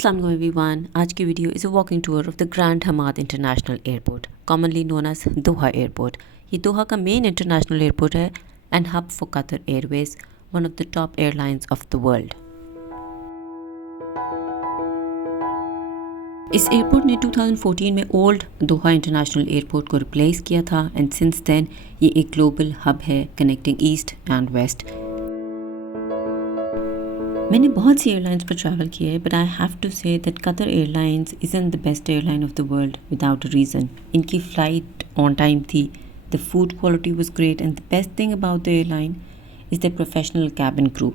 Assalamu alaikum everyone. आज की video is a walking tour of the Grand Hamad International Airport, commonly known as Doha Airport. ये दोहा का main international airport है and hub for Qatar Airways, one of the top airlines of the world. इस airport ने 2014 में old Doha international airport को replace किया था and since then ये एक ग्लोबल हब है कनेक्टिंग ईस्ट एंड वेस्ट. मैंने बहुत सी एयरलाइंस पर ट्रैवल किया है but I have to say that Qatar airlines is one the best airline of the world without a reason. इनकी फ़्लाइट ऑन टाइम थी, the food quality was great and the best thing about the airline is the professional cabin crew.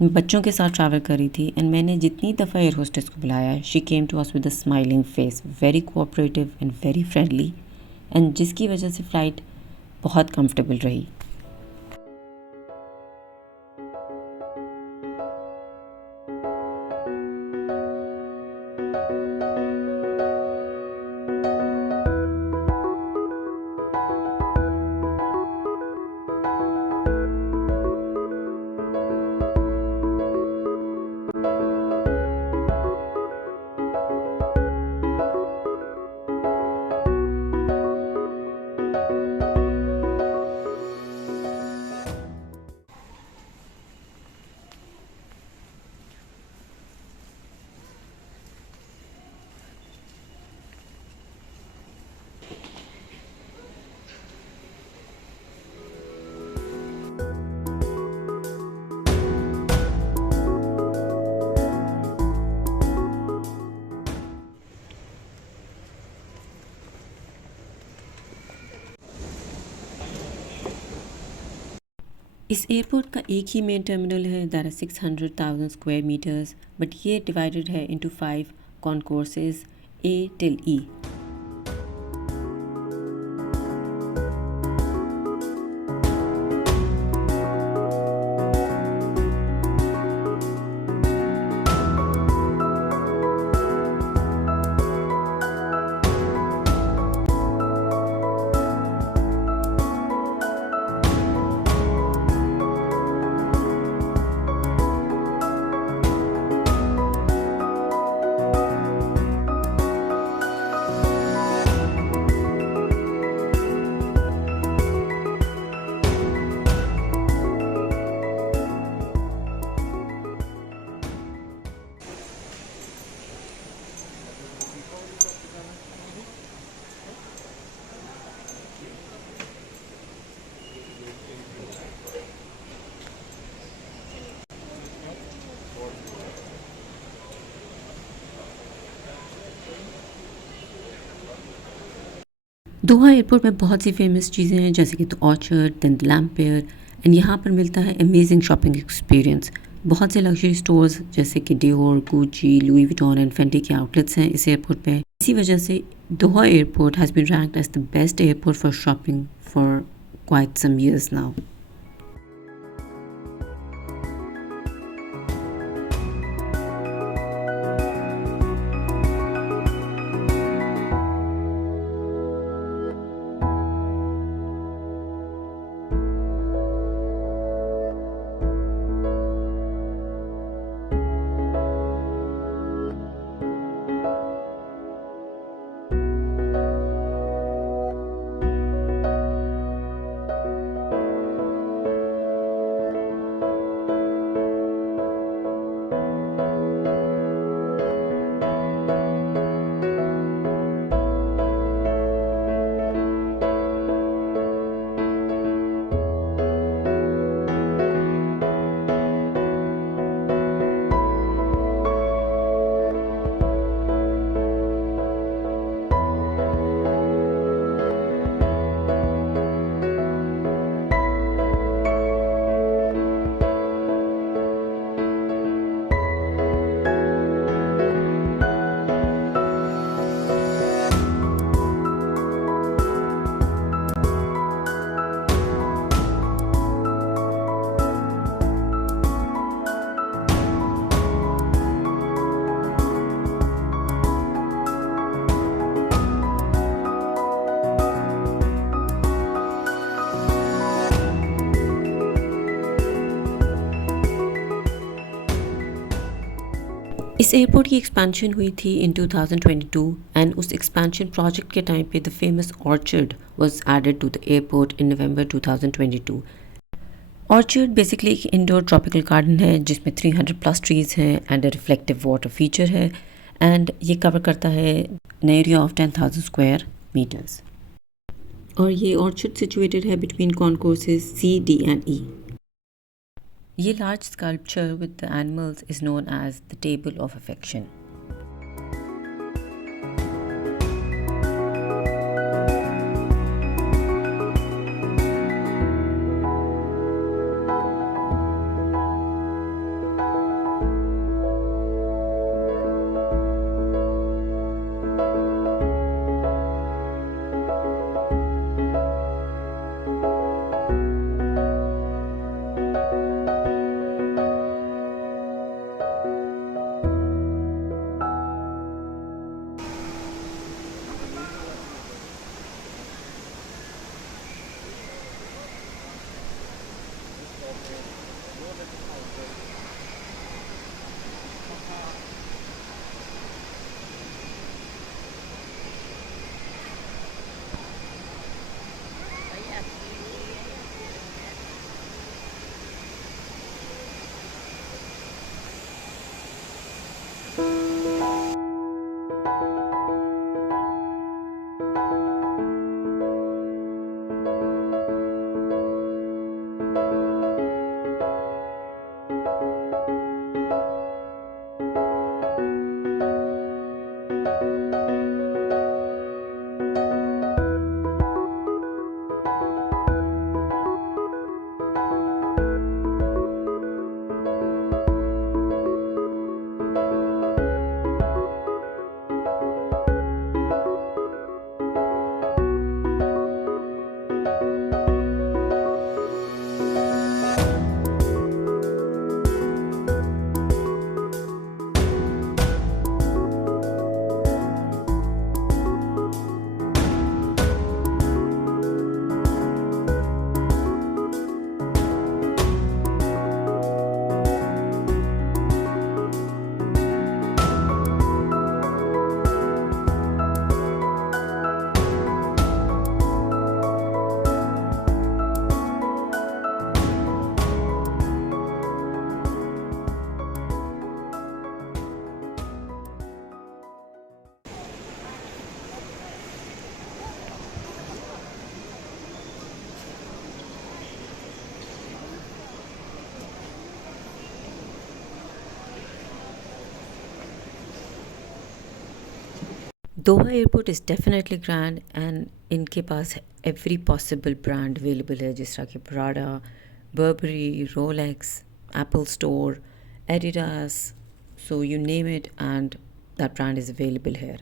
मैं बच्चों के साथ ट्रैवल कर रही थी एंड मैंने जितनी दफ़ा एयर होस्टेस को बुलाया she came to us with a smiling face, very cooperative and very friendly, and जिसकी वजह से फ़्लाइट बहुत कंफर्टेबल रही. इस एयरपोर्ट का एक ही मेन टर्मिनल है that is 600,000 square metres, but ये डिवाइडेड है into 5 concourses A till E. Doha airport में बहुत सी फेमस चीज़ें हैं जैसे कि the orchard, then the lamp bear, and यहाँ पर मिलता है अमेजिंग शॉपिंग एक्सपीरियंस. बहुत से लग्जरी स्टोर्स जैसे कि Dior, Gucci, Louis Vuitton and Fenty के आउटलेट्स हैं इस एयरपोर्ट पे. इसी वजह से Doha airport has been ranked as the best airport for shopping for quite some years now. इस एयरपोर्ट की एक्सपेंशन हुई थी इन 2022 एंड उस एक्सपेंशन प्रोजेक्ट के टाइम पे the famous orchard was added to the airport in November 2022। Orchard basically एक indoor tropical garden है जिसमें 300 प्लस ट्रीज़ हैं and a reflective water feature है एंड ये कवर करता है an area of 10,000 square metres. और ये ऑर्चर्ड सिचुएटेड है between concourses C, D and E. ये large sculpture with the animals is known as the table of affection. Doha airport is definitely grand and इनके पास every possible brand available है जिस तरह कि Prada, Burberry, Rolex, Apple store, Adidas, so you name it and that brand is available here.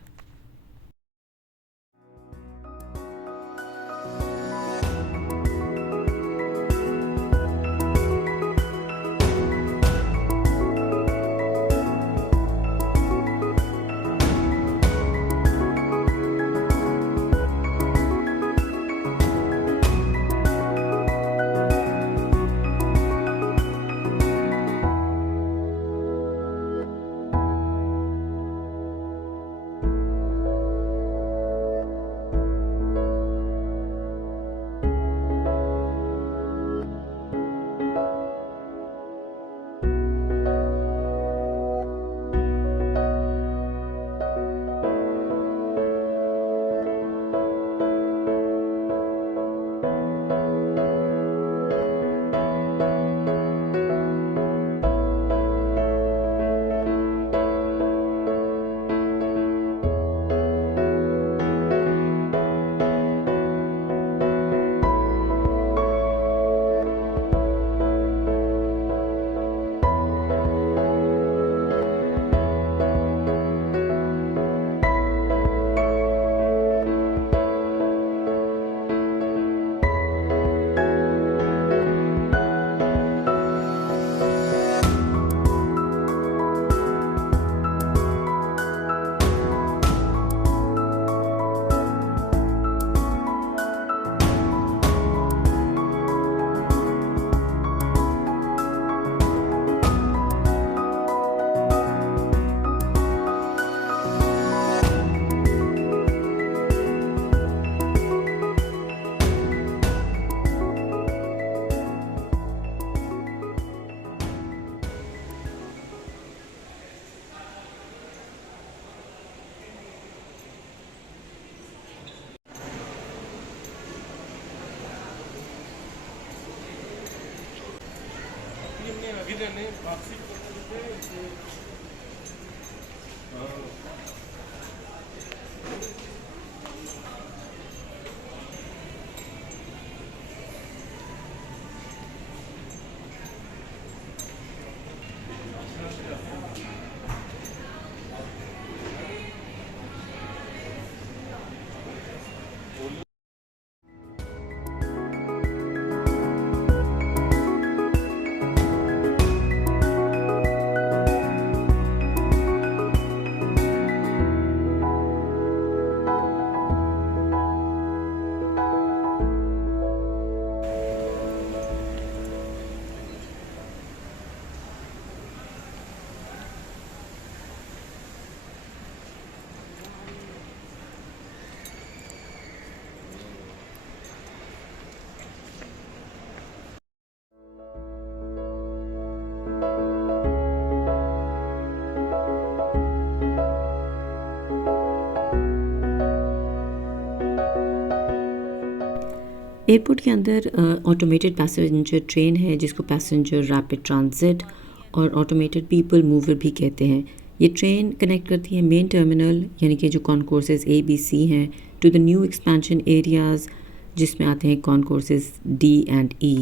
Airport के अंदर automated passenger train है जिसको पैसेंजर रैपिड ट्रांजिट और ऑटोमेटेड पीपल मूवर भी कहते हैं। ये ट्रेन कनेक्ट करती है मेन टर्मिनल यानी कि जो कॉन्कोर्सेज ABC हैं to the new expansion areas जिसमें आते हैं कॉन्कोर्सेज D एंड E।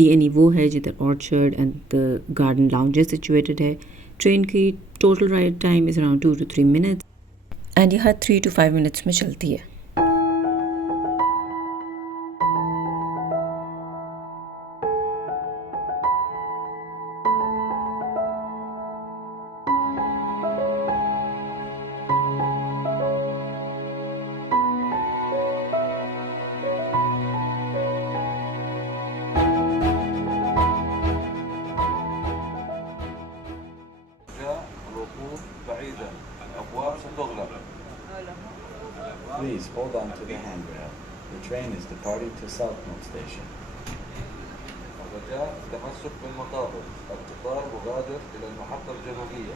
D&E वो है जिधर orchard and the garden lounges situated है। ट्रेन की total ride time is around 2 to 3 minutes एंड ये हर 3 to 5 minutes में चलती है। Please hold on to the handrail. The train is departing to Southmont Station. الرجاء التمسك بالمقابل. القطار مغادر إلى المحطة الجنوبية.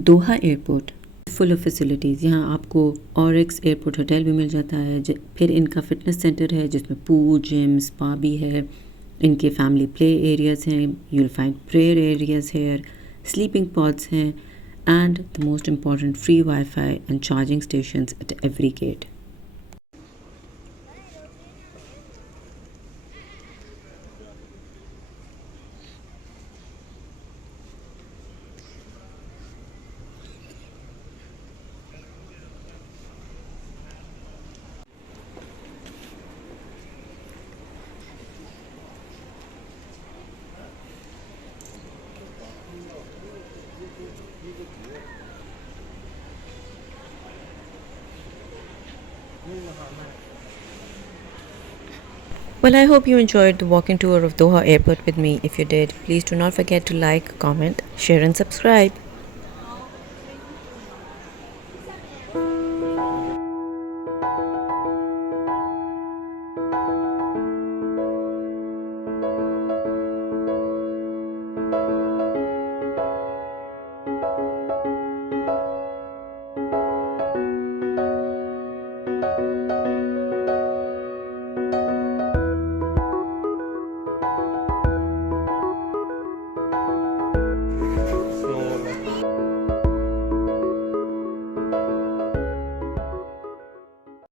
Doha airport full of facilities. यहाँ आपको oryx airport hotel भी मिल जाता है। फिर इनका फ़िटनेस सेंटर है जिसमें पूल, जिम, स्पा भी है। इनके फैमिली प्ले एरियाज़ हैं, you'll find prayer areas here, sleeping pods हैं, and the most important free WiFi and charging stations at every gate. Well, I hope you enjoyed the walking tour of Doha Airport with me. If you did, please do not forget to like, comment, share, and subscribe.